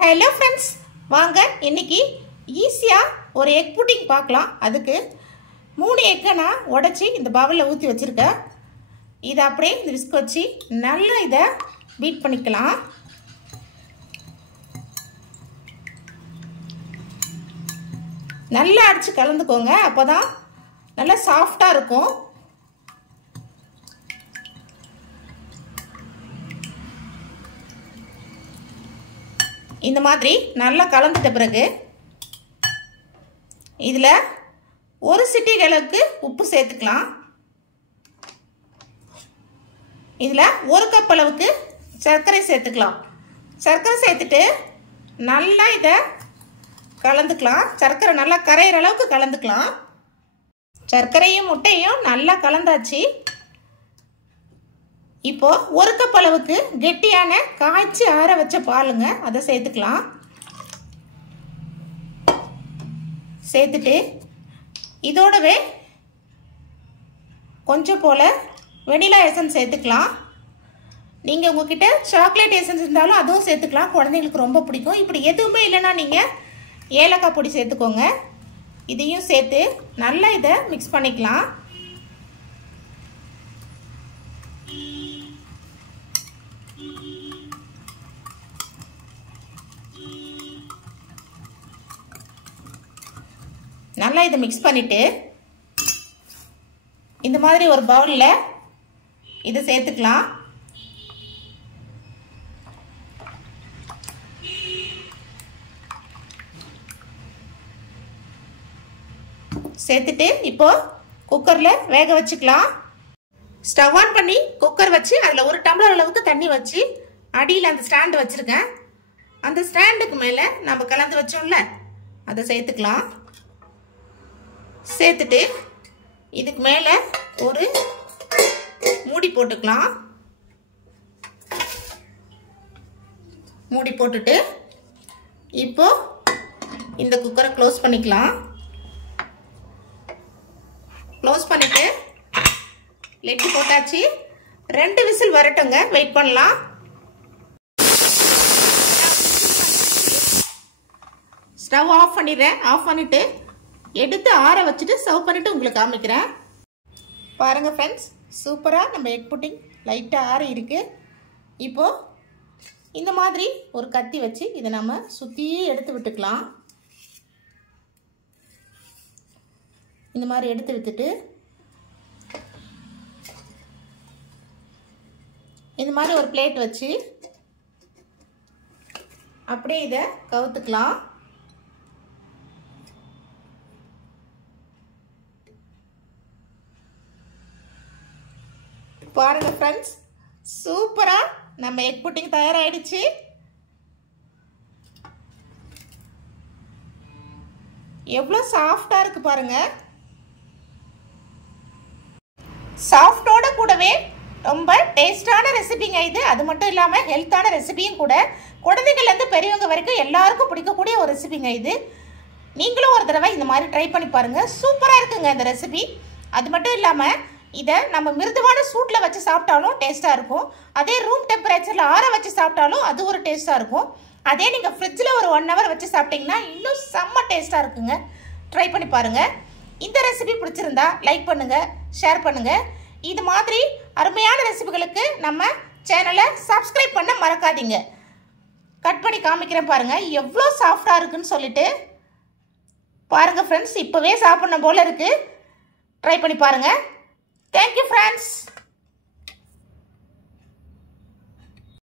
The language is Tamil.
हेलो फ्रेंड्स வாங்க இன்னைக்கு ஈஸியா ஒரு எக் புட்டிங் பார்க்கலாம். அதுக்கு 3 எக்க நான் உடைச்சி இந்த பவுல்ல ஊத்தி வச்சிருக்கேன். இத அப்படியே இந்த விஸ்க் வச்சு நல்லா இத பீட் பண்ணிக்கலாம். நல்லா அடிச்சு கலந்துக்கோங்க. அப்பதான் நல்லா சாஃப்ட்டா இருக்கும். இந்த மாதிரி நல்லா கலந்துட்ட பிறகு இதுல ஒரு சிட்டிகை அளவுக்கு உப்பு சேர்த்துக்கலாம். இதுல ஒரு கப் அளவுக்கு சர்க்கரை சேர்த்துக்கலாம். சர்க்கரை சேர்த்துட்டு நல்லா இத கலந்துக்கலாம். சர்க்கரை நல்லா கரையிற அளவுக்கு கலந்துக்கலாம். சர்க்கரையும் முட்டையும் நல்லா கலந்தாச்சு. இப்போ ஒரு கப் அளவுக்கு கெட்டியான காய்ச்சி ஆற வச்ச பாலுங்க அதை சேர்த்துக்கலாம். சேர்த்துட்டு இதோடவே கொஞ்சம் போல வெனிலா எசன்ஸ் சேர்த்துக்கலாம். நீங்கள் உங்ககிட்ட சாக்லேட் எசன்ஸ் இருந்தாலும் அதுவும் சேர்த்துக்கலாம். குழந்தைங்களுக்கு ரொம்ப பிடிக்கும். இப்படி எதுவுமே இல்லைன்னா நீங்கள் ஏலக்காய் பொடி சேர்த்துக்கோங்க. இதையும் சேர்த்து நல்லா இதை மிக்ஸ் பண்ணிக்கலாம். நல்லா இதை மிக்ஸ் பண்ணிட்டு இந்த மாதிரி ஒரு பவுல்ல இதை சேர்த்துக்கலாம். சேர்த்துட்டு இப்போ குக்கர்ல வேக வச்சுக்கலாம். ஸ்டவ் ஆன் பண்ணி குக்கர் வச்சு அதுல ஒரு டம்ளர் அளவுக்கு தண்ணி வச்சு அடியில் அந்த ஸ்டாண்ட் வச்சிருக்கேன். அந்த ஸ்டாண்டுக்கு மேல நம்ம கலந்து வச்சோம்ல அதை சேர்த்துக்கலாம். சேர்த்துட்டு இதுக்கு மேல ஒரு மூடி போட்டுக்கலாம். மூடி போட்டுட்டு இப்போ இந்த குக்கரை க்ளோஸ் பண்ணிக்கலாம். க்ளோஸ் பண்ணிட்டு லிட் போட்டாச்சு. 2 விசில் வரட்டுங்க. வெயிட் பண்ணலாம். ஸ்டவ் ஆஃப் பண்ணிடுறேன். ஆஃப் பண்ணிட்டு எடுத்து ஆற வச்சுட்டு சர்வ் பண்ணிட்டு உங்களுக்கு காமிக்கிறேன். பாருங்க ஃப்ரெண்ட்ஸ், சூப்பரா நம்ம எக் புட்டிங் லைட்டா ஆறி இருக்கு. இப்போ இந்த மாதிரி ஒரு கத்தி வச்சு இதை நம்ம சுத்தி எடுத்து விட்டுக்கலாம். இந்த மாதிரி எடுத்து விட்டுட்டு இந்த மாதிரி ஒரு பிளேட் வச்சு அப்படியே இதை கவுத்துக்கலாம். பாருங்க ஃப்ரெண்ட்ஸ், சூப்பரா நம்ம எக் புட்டிங் தயாராயிடுச்சு. எவ்வளவு சாஃப்டா இருக்கு பாருங்க. சாஃப்டோட கூடவே ரொம்ப டேஸ்டான ரெசிபிங்க இது. அது மட்டும் இல்லாம ஹெல்த்தான ரெசிபியும் கூட. குழந்தைகள்ல இருந்து பெரியவங்க வரைக்கும் எல்லாருக்கும் பிடிக்கக்கூடிய ஒரு ரெசிபிங்க இது. நீங்களும் ஒரு தடவை இந்த மாதிரி ட்ரை பண்ணி பாருங்க. சூப்பரா இருக்குங்க இந்த ரெசிபி. அது மட்டும் இல்லாம இதை நம்ம மிருதுவான சூட்டில் வச்சு சாப்பிட்டாலும் டேஸ்ட்டாக இருக்கும். அதே ரூம் டெம்பரேச்சரில் ஆற வச்சு சாப்பிட்டாலும் அது ஒரு டேஸ்ட்டாக இருக்கும். அதே நீங்கள் ஃப்ரிட்ஜில் ஒரு 1 hour வச்சு சாப்பிட்டீங்கன்னா இன்னும் செம்ம டேஸ்ட்டாக இருக்குங்க. ட்ரை பண்ணி பாருங்கள். இந்த ரெசிபி பிடிச்சிருந்தா லைக் பண்ணுங்கள், ஷேர் பண்ணுங்கள். இது மாதிரி அருமையான ரெசிபிகளுக்கு நம்ம சேனலை சப்ஸ்கிரைப் பண்ண மறக்காதீங்க. கட் பண்ணி காமிக்கிறேன் பாருங்கள் எவ்வளோ சாஃப்டாக இருக்குன்னு சொல்லிட்டு. பாருங்கள் ஃப்ரெண்ட்ஸ், இப்போவே சாப்பிடணும் போல இருக்குது. ட்ரை பண்ணி பாருங்கள். Thank you friends.